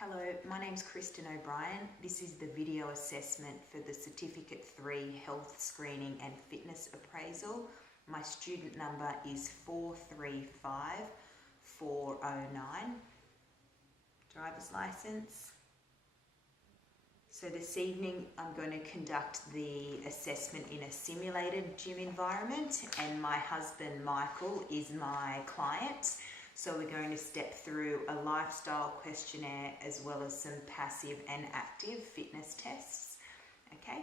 Hello, my name's Kristen O'Brien. This is the video assessment for the Certificate 3 Health Screening and Fitness Appraisal. My student number is 435409. Driver's licence. So this evening I'm going to conduct the assessment in a simulated gym environment, and my husband Michael is my client. So we're going to step through a lifestyle questionnaire as well as some passive and active fitness tests. Okay?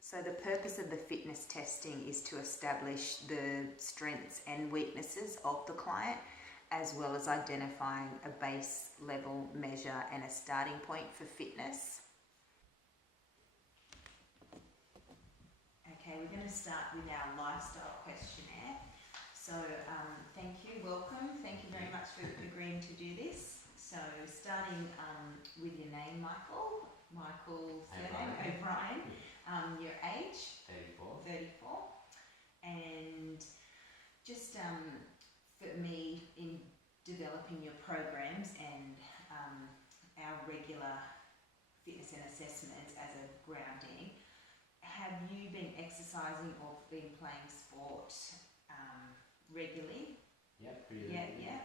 So the purpose of the fitness testing is to establish the strengths and weaknesses of the client, as well as identifying a base level measure and a starting point for fitness. Okay, we're going to start with our lifestyle questionnaire. So thank you, welcome. Thank you very much for agreeing to do this. So starting with your name, Michael. Michael surname, O'Brien. Your age? 34. And just for me, in developing your programs and our regular fitness and assessments as a grounding, have you been exercising or been playing sport regularly? Yep, pretty regularly. Yeah.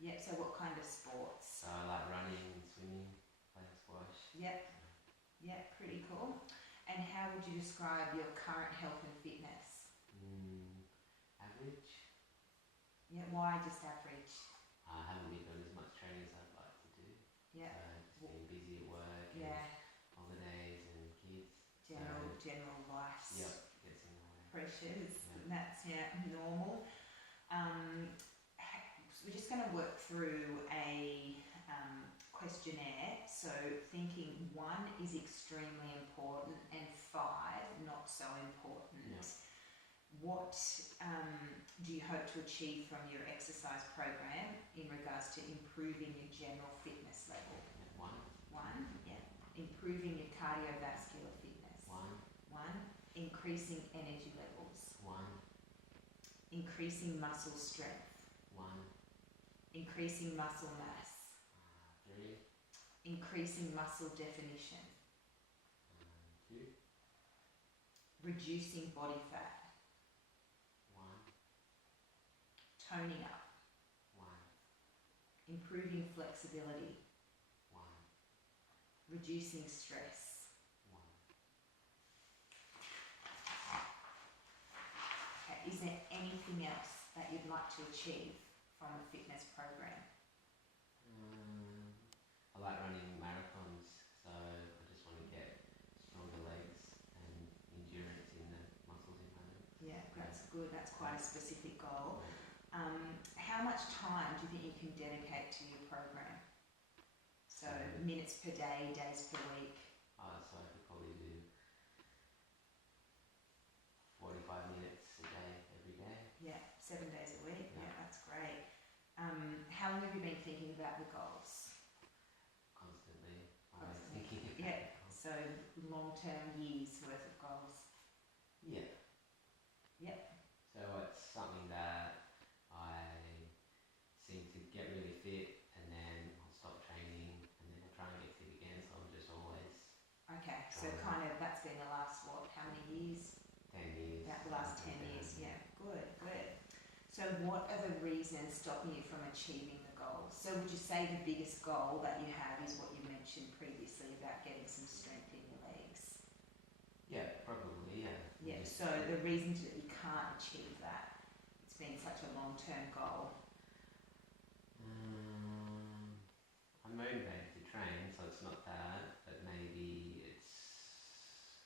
Yep, so what kind of sports? So I like running, swimming, playing squash. Yep, pretty cool. And how would you describe your current health and fitness? Average. Yeah, why just average? I haven't been doing as much training as I'd like to do. Yeah. So just being busy at work Yeah. and holidays and kids. General life's Yep, gets in the way. pressures. And that's normal. We're just going to work through a questionnaire. So thinking 1 is extremely important and 5 not so important. Yep. What do you hope to achieve from your exercise program in regards to improving your general fitness level? 1. 1, yeah. Improving your cardiovascular fitness. 1. Increasing energy levels. 1. Increasing muscle strength. 1. Increasing muscle mass. 3. Increasing muscle definition. 2. Reducing body fat. 1. Toning up. 1. Improving flexibility. 1. Reducing stress. 1. Okay, is there anything else that you'd like to achieve from a fitness program? I like running marathons, so I just want to get stronger legs and endurance in the muscles in my legs. Yeah, that's good. That's quite a specific goal. How much time do you think you can dedicate to your program? So minutes per day, days per week? So I could probably do 45 minutes a day, every day. Yeah, 7 days a week. Yeah. Yeah, that's great. How long have you been thinking about the goals? Constantly. Always thinking about Yeah, goals. so long-term years worth of goals. Yeah. Yep. So it's something that I seem to get really fit and then I'll stop training and then I'll try and get fit again, so I'm just always Okay, so kind of that's been the last, what, how many years? 10 years. That last 10 years, yeah. Good. So what are the reasons stopping you from achieving the goals? So would you say the biggest goal that you have is what you mentioned previously about getting some strength in your legs? Yeah, probably, yeah. Yeah, so the reasons that you can't achieve that, it's been such a long-term goal. I'm motivated to train, so it's not that, but maybe it's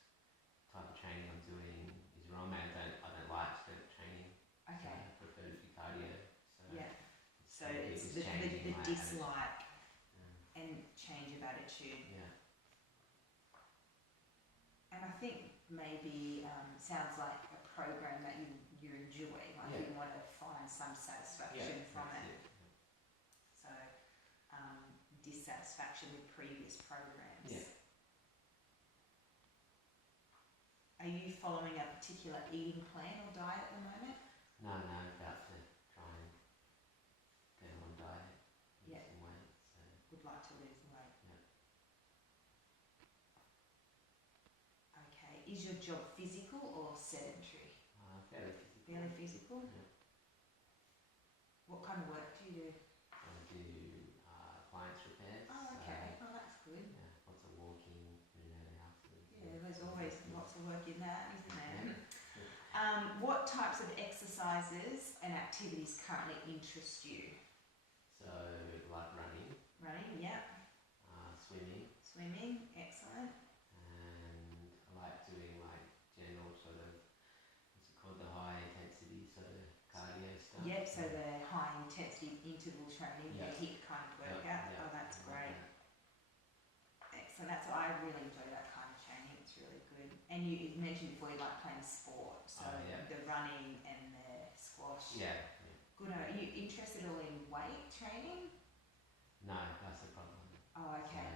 the type of training I'm doing is wrong. I don't like strength training. Okay. So I prefer to be cardio. So Yeah. So maybe it's just changing the my dislike attitude. and change of attitude. Yeah. And I think maybe sounds like a program that you enjoy, like you want to find some satisfaction from it. So dissatisfaction with previous programs. Yeah. Are you following a particular eating plan or diet at the moment? No, I'm about to try and get on diet, lose some weight. So job physical or sedentary? Fairly physical. Fairly physical? Yeah. What kind of work do you do? I do appliance repairs. Oh, okay. Oh, that's good. Yeah, lots of walking in and out of houses. Yeah, there's always lots of work in that, isn't there? Yeah. What types of exercises and activities currently interest you? So, like running, Running, yeah. swimming, Swimming, excellent. and I like doing like general sort of, what's it called, the high intensity sort of cardio stuff. Yep, so the high intensity interval training, the Yeah. HIIT kind of workout. Yeah, Oh, that's I like great. that. Excellent. I really enjoy that kind of training. It's really good. And you mentioned before you like playing sport, so Yeah. the running and the squash. Yeah. Good. Are you interested at all in weight training? No, that's the problem. Oh, okay.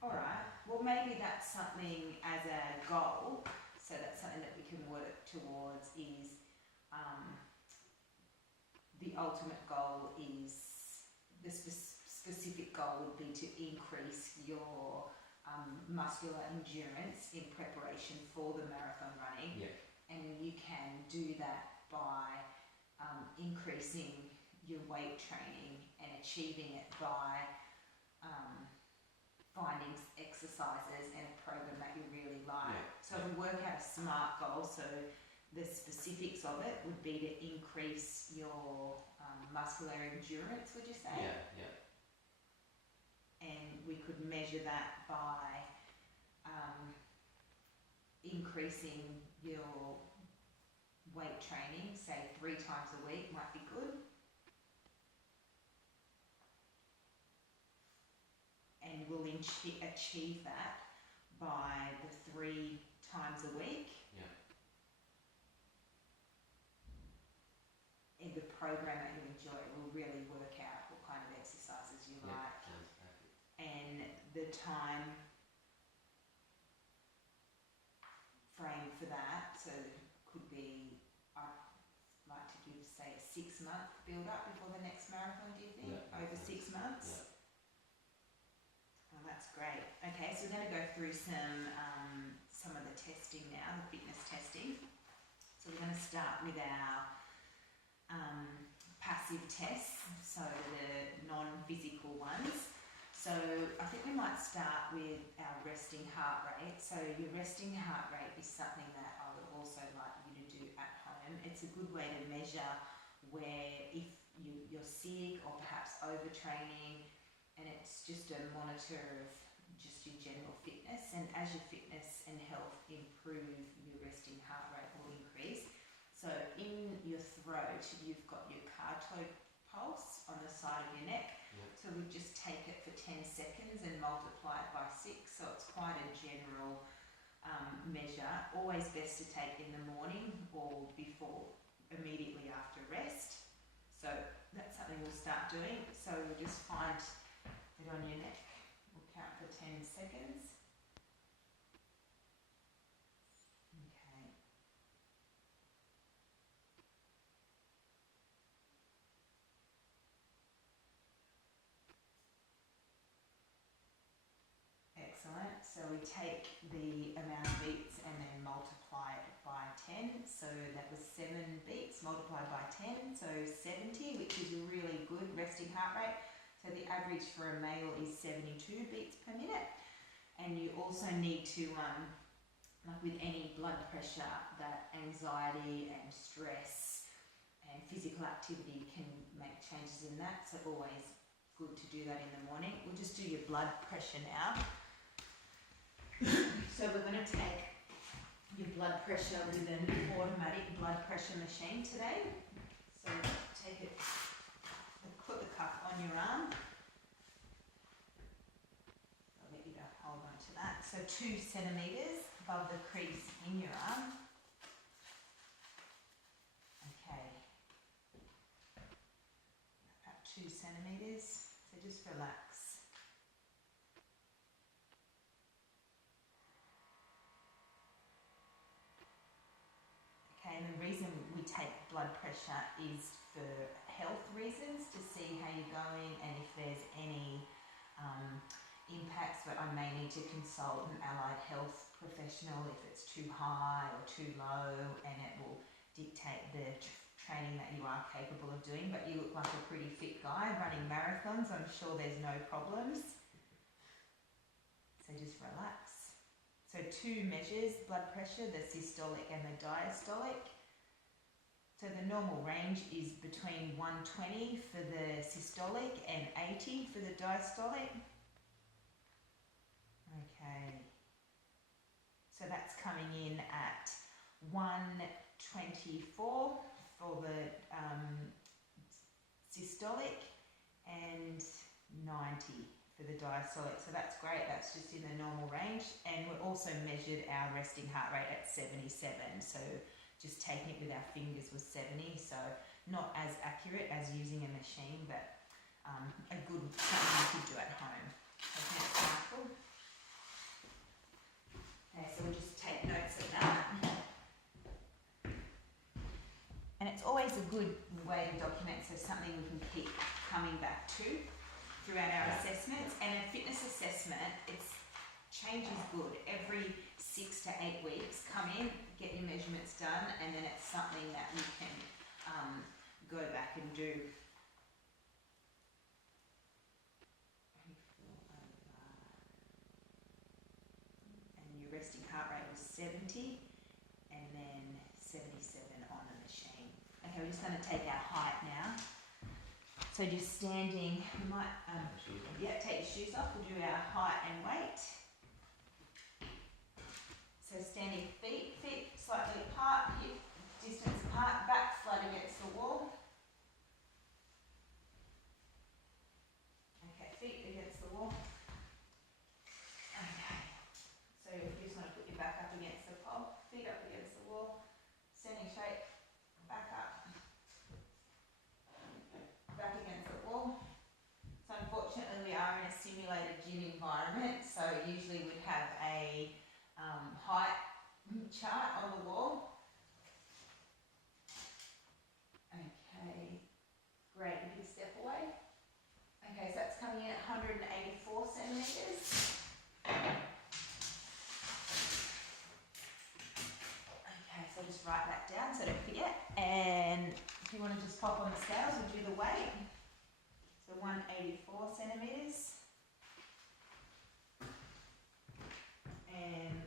So, All right. Well, maybe that's something as a goal. So that's something that we can work towards. Is the ultimate goal is the specific goal would be to increase your muscular endurance in preparation for the marathon running. yeah. And you can do that by increasing your weight training and achieving it by finding exercises and a program that you really like. Yeah. So to work out a SMART goal, so the specifics of it would be to increase your muscular endurance, would you say? Yeah, yeah. And we could measure that by increasing your weight training, say 3 times a week might be good. And we'll achieve that by the 3 times a week. Yeah. And the program that you enjoy will really work out what kind of exercises you Yeah, like. sounds perfect. And the time frame for that, so it could be, I'd like to give, say, a 6-month build up before the next marathon, do you think? Yeah, Over makes 6 sense. months? Yeah. Oh, that's great. Okay, so we're going to go through some of the testing now, the fitness testing. So we're going to start with our passive tests, so the non-physical ones. So I think we might start with our resting heart rate. So your resting heart rate is something that I would also like you to do at home. It's a good way to measure where if you're sick or perhaps overtraining, and it's just a monitor of just your general fitness. And as your fitness and health improve, your resting heart rate will increase. So in your throat, you've got your carotid pulse on the side of your neck. Yeah. So we just take it for 10 seconds and multiply it by 6. So it's quite a general measure. Always best to take in the morning or before, immediately after rest. So that's something we'll start doing. So we'll just find it on your neck. We'll count for 10 seconds. Okay. Excellent. So we take the amount of beats and then multiply it by 10. So that was 7 beats multiplied by 10. So 70, which is a really good resting heart rate. So the average for a male is 72 beats per minute. And you also need to, like with any blood pressure, that anxiety and stress and physical activity can make changes in that. So always good to do that in the morning. We'll just do your blood pressure now. So we're going to take your blood pressure with an automatic blood pressure machine today. So take it, put the cuff on your arm. I'll get you to hold on to that. So 2 centimetres above the crease in your arm. Okay. About 2 centimetres. So just relax. Okay, and the reason we take blood pressure is for health reasons, to see how you're going and if there's any impacts. But I I may need to consult an allied health professional if it's too high or too low, and it will dictate the training that you are capable of doing. But you look like a pretty fit guy running marathons. I'm sure there's no problems. So just relax. So 2 measures, blood pressure, the systolic and the diastolic. So the normal range is between 120 for the systolic and 80 for the diastolic. Okay. So that's coming in at 124 for the systolic and 90 for the diastolic. So that's great, that's just in the normal range. And we also measured our resting heart rate at 77. So just taking it with our fingers was 70. So not as accurate as using a machine, but a good something you could do at home. Okay, it's helpful. Okay, so we'll just take notes of that. And it's always a good way to document, so something we can keep coming back to throughout our assessments. And a fitness assessment, it's change is good. Every 6 to 8 weeks, come in, get your measurements done, and then it's something that we can go back and do. And your resting heart rate was 70, and then 77 on the machine. Okay, we're just going to take our height now. So just standing, we might, take your shoes off. We'll do our height and weight. So standing feet slightly apart, hip distance apart, back flat against the wall. Okay, feet against the wall. Okay, so if you just want to put your back up against the pole, feet up against the wall, standing straight, back up, back against the wall. So unfortunately we are in a simulated gym environment, so usually we'd have a height chart on the wall. Okay, great, you can step away. Okay, so that's coming in at 184 centimetres. Okay, so just write that down so don't forget. And if you want to just pop on the scales, we'll do the weight. So 184 centimetres. And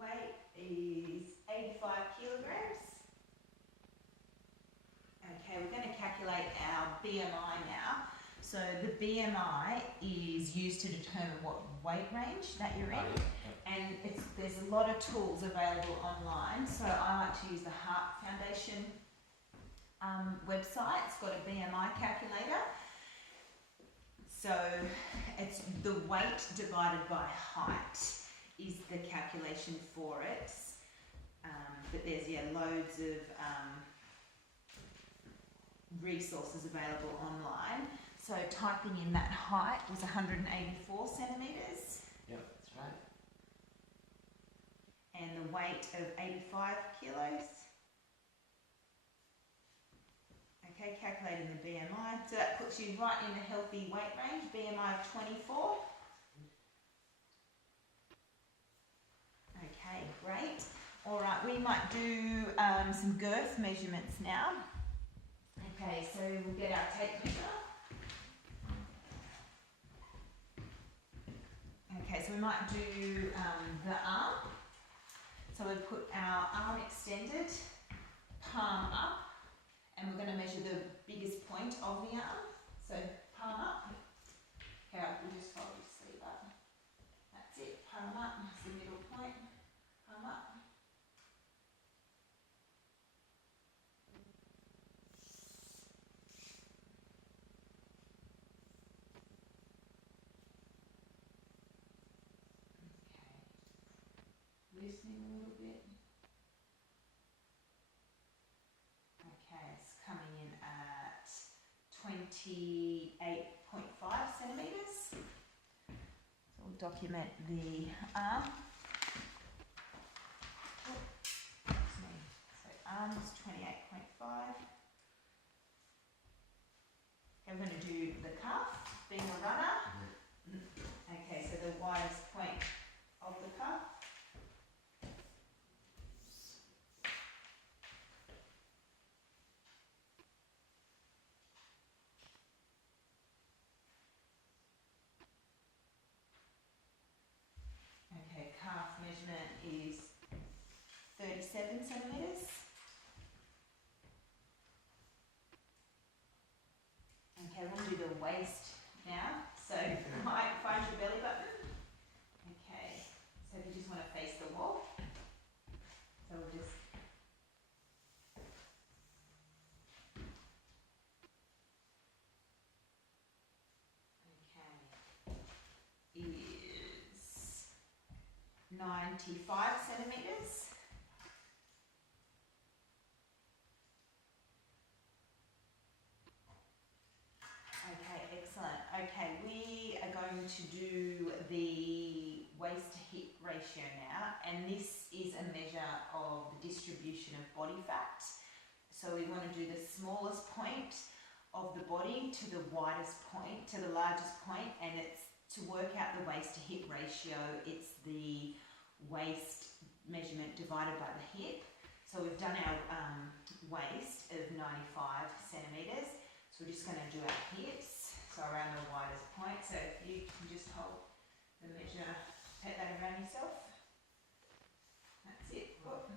weight is 85 kilograms. Okay, we're going to calculate our BMI now. So the BMI is used to determine what weight range that you're in. And there's a lot of tools available online. So I like to use the Heart Foundation website. It's got a BMI calculator. So it's the weight divided by height is the calculation for it. But there's loads of resources available online. So typing in that height was 184 centimetres. Yep, that's right. And the weight of 85 kilos. Okay, calculating the BMI. So that puts you right in the healthy weight range, BMI of 24. Okay, great. All right, we might do some girth measurements now. Okay, so we'll get our tape measure. Okay, so we might do the arm. So we'll put our arm extended, palm up, and we're going to measure the biggest point of the arm. So palm up. Okay, we'll just hold your sleeve up. That's it, palm up, that's the middle point. Palm up. Loosening a little bit. Okay, it's coming in at 28.5 centimetres. So we'll document the arm. So arm is 28.5. Okay, we're going to do the calf, being a runner. Okay, so the widest point 7 centimetres. Okay, we're going to do the waist now. So find your belly button. Okay, so if you just want to face the wall. So we'll just... Okay. Is 95 centimetres. Okay, excellent. Okay, we are going to do the waist to hip ratio now, and this is a measure of the distribution of body fat. So we want to do the smallest point of the body to the widest point, to the largest point, and it's to work out the waist to hip ratio, it's the waist measurement divided by the hip. So we've done our waist of 95 centimetres. So we're just going to do our hips, so around the widest point. So if you can just hold the measure, pat that around yourself. That's it. Oh.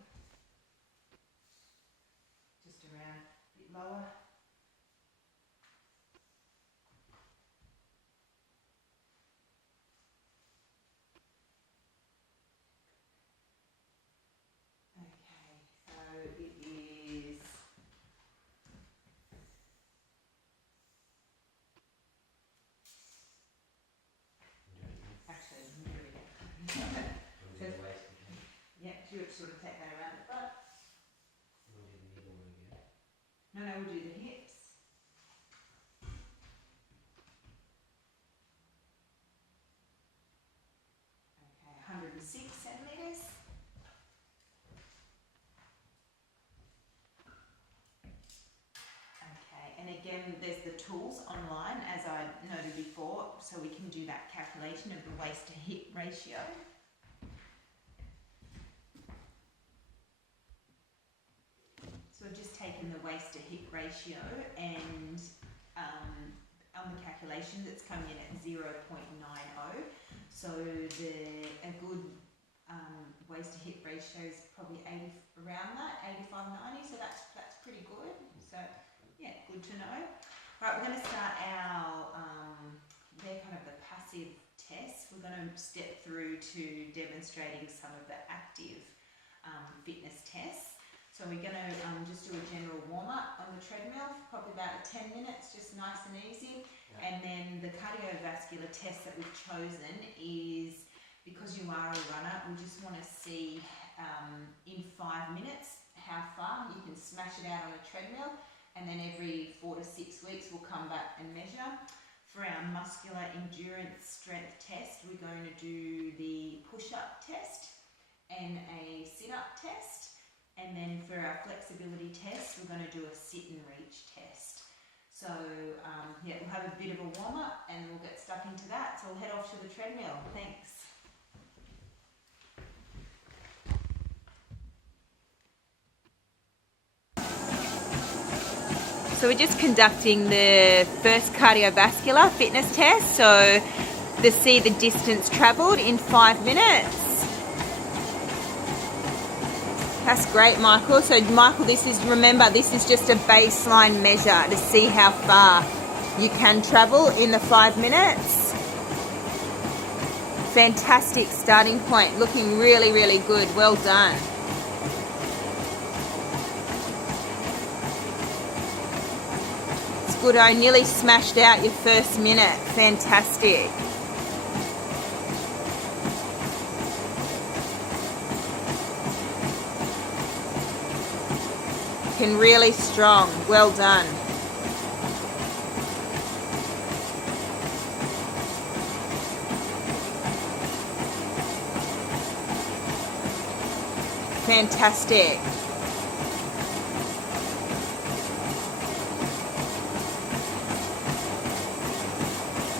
Just around a bit lower. Okay, so it is... Actually, nearly there. We'll do the waist again. Yeah, do you sort of take that around the butt? We'll do the middle one again. No, we'll do the hips. Okay, 106 centimetres. Okay, and again, there's the tools online, as I noted before, so we can do that calculation of the waist to hip ratio. So I've just taken the waist to hip ratio, and on the calculations it's coming in at 0.90. So a good waist to hip ratio is probably 80, around that, 85, 90. So that's pretty good. So yeah, good to know. Right, we're going to start our they're kind of the passive tests. We're going to step through to demonstrating some of the active fitness tests. So we're going to just do a general warm-up on the treadmill, probably about 10 minutes, just nice and easy. Yeah. And then the cardiovascular test that we've chosen is, because you are a runner, we just want to see in 5 minutes how far you can smash it out on a treadmill. And then every 4 to 6 weeks we'll come back and measure. For our muscular endurance strength test, we're going to do the push-up test and a sit-up test. And then for our flexibility test, we're going to do a sit and reach test. So yeah, we'll have a bit of a warm up and we'll get stuck into that. So we'll head off to the treadmill. Thanks. So we're just conducting the first cardiovascular fitness test. So to see the distance travelled in 5 minutes. That's great, Michael. So Michael, remember, this is just a baseline measure to see how far you can travel in the 5 minutes. Fantastic starting point. Looking really, really good. Well done. It's good. I nearly smashed out your first minute. Fantastic. Really strong. Well done. Fantastic.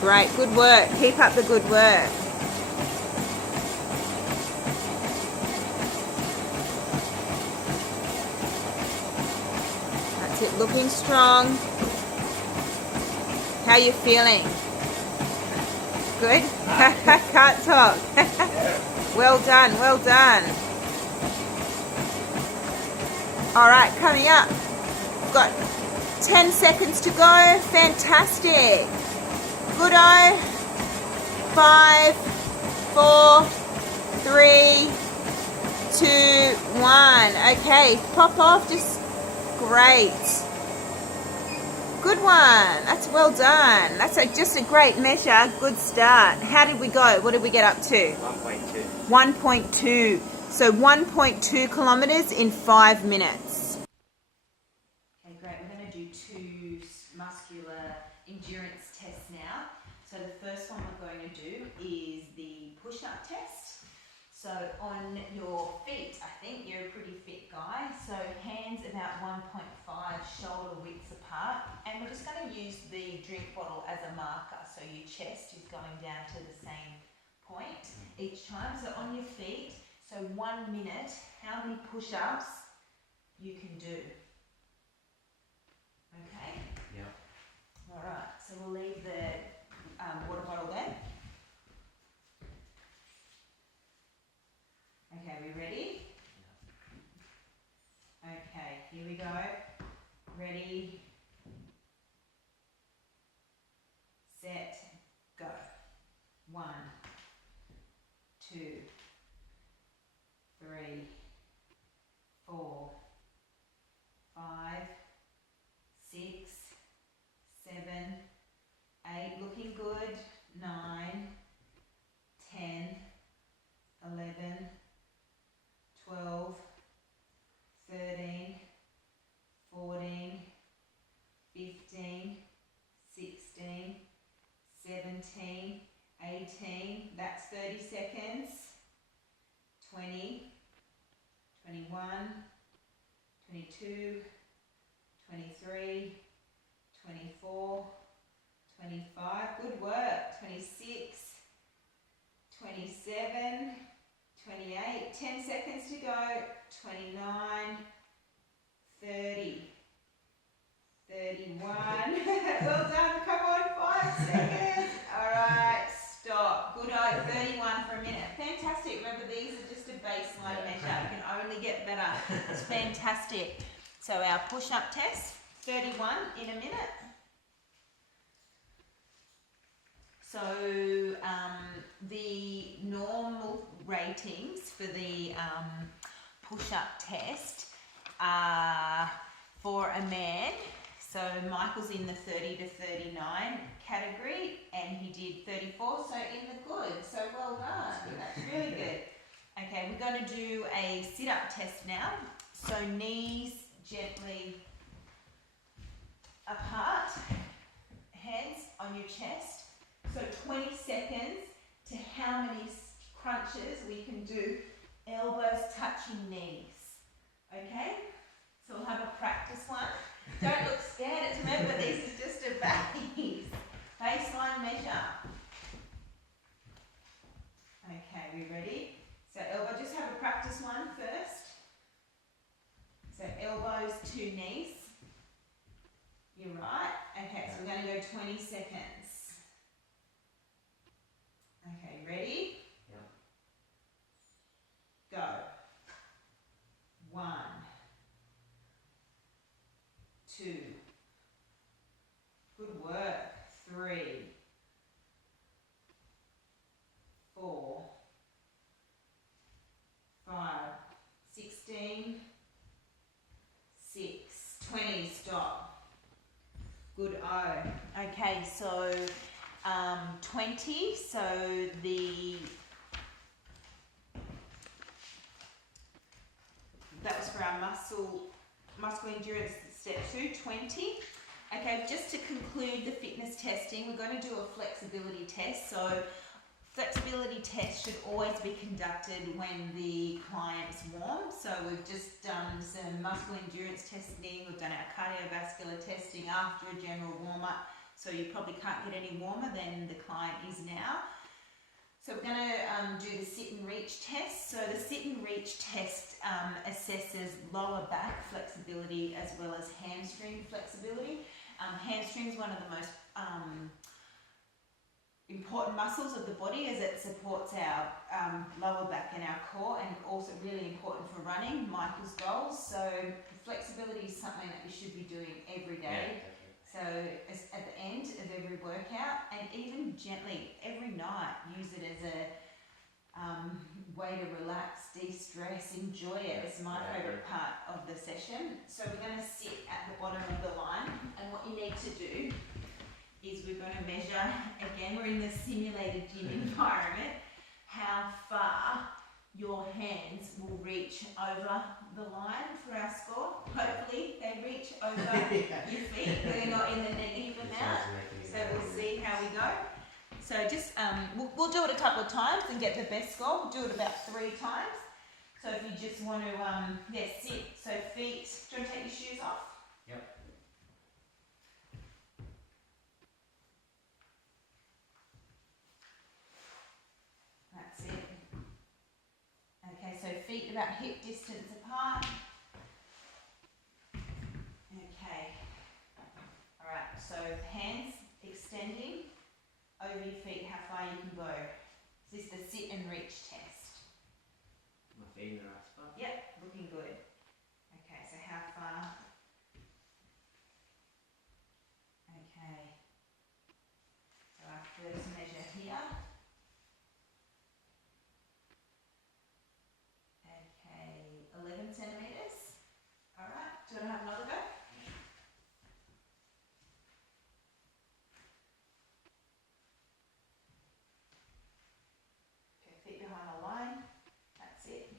Great. Good work. Keep up the good work. Looking strong. How are you feeling? Good? Can't talk. Well done, well done. All right, coming up. Got 10 seconds to go. Fantastic. Good-o. 5, 4, 3, 2, 1. Okay, pop off. Just great. Good one. That's well done. That's just a great measure. Good start. How did we go? What did we get up to? 1.2. 1.2. So 1.2 kilometers in 5 minutes. Okay, great. We're going to do 2 muscular endurance tests now. So the first one we're going to do is the push-up test. So on your feet, I think you're a pretty fit guy. So hands about 1.5 shoulder widths apart. And we're just going to use the drink bottle as a marker. So your chest is going down to the same point each time. So on your feet, so 1 minute, how many push-ups you can do. Okay? Yep. All right, so we'll leave the water bottle there. Okay, we ready? Okay, here we go. Ready, set, go. 1, 2, 3, 4, 5, 6, 7, 8, looking good. 9, 10, 11, 12, 13, 14, 15, 16, 17, 18, that's 30 seconds, 20, 21, 22, 23, 24, 25, good work, 26, 27, 28, 10 seconds to go, 29, 30, 31, well done, come on, 5 seconds, alright, stop, good, 31 for a minute, fantastic, remember these are just a baseline measure, you can only get better, it's fantastic. So our push-up test, 31 in a minute. So the normal ratings for the push-up test are for a man. So Michael's in the 30 to 39 category and he did 34, so in the good. So well done, that's really good. Okay, we're going to do a sit-up test now. So knees gently apart, hands on your chest. So 20 seconds to how many crunches we can do, elbows touching knees. Okay? So we'll have a practice one. Don't look scared, remember this is just a baseline measure. Okay, we ready? So elbow, just have a practice one first. So elbows to knees. You're right. Okay, so we're going to go 20 seconds. Okay, ready? Yep. Go. 1, 2, good work. 3, 4, 5, 16, 6, 20, stop. Good, okay, so 20, so that was for our muscle endurance step 2, 20. Okay, just to conclude the fitness testing, we're going to do a flexibility test. So flexibility tests should always be conducted when the client's warm. So we've just done some muscle endurance testing, we've done our cardiovascular testing after a general warm-up. So you probably can't get any warmer than the client is now. So we're going to do the sit and reach test. So the sit and reach test assesses lower back flexibility as well as hamstring flexibility. Hamstring is one of the most important muscles of the body as it supports our lower back and our core, and also really important for running, Michael's goals. So flexibility is something that you should be doing every day. So at the end of every workout, and even gently every night, use it as a way to relax, de-stress, enjoy it. It's my favourite part of the session. So we're going to sit at the bottom of the line, and what you need to do is we're going to measure, again we're in the simulated gym environment, how far your hands will reach over the line for our score. Hopefully they reach over your feet, they're not in the negative amount. So we'll see how we go. So just, we'll do it a couple of times and get the best score. We'll do it about 3 times. So if you just want to, sit. So feet, do you want to take your shoes off? Yep. That's it. Okay, so feet about hip distance apart. Okay. Alright, so hands extending over your feet, how far you can go. Is this the sit and reach test? My feet in the right spot? Yep, looking good. Okay, so how far? Okay. So our first measure here. Okay, 11 centimetres. Alright, do you want to have another go? Okay, feet behind the line. That's it.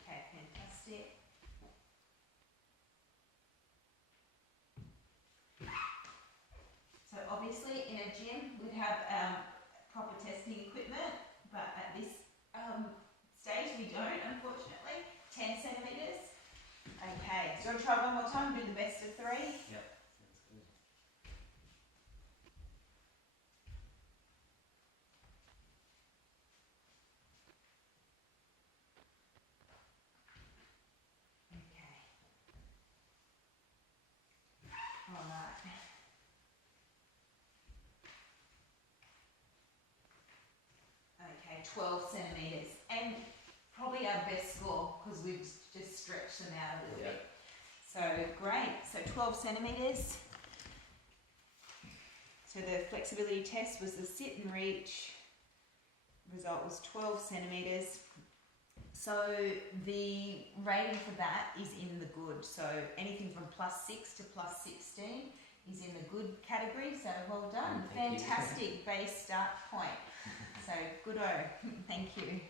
Okay, fantastic. So obviously in a gym we'd have proper testing equipment, but at this stage we don't, unfortunately. 10 centimetres. Okay, so I'll try one more time, do the best of 3. Yep. Sounds good. Okay. Alright. Okay, 12 centimetres. And probably our best score because we've just stretched them out a little bit. So great, so 12 centimetres. So the flexibility test was the sit and reach. Result was 12 centimetres. So the rating for that is in the good. So anything from +6 to +16 is in the good category. So well done. Thank you. Fantastic base start point. So good-o. Thank you.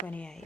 28.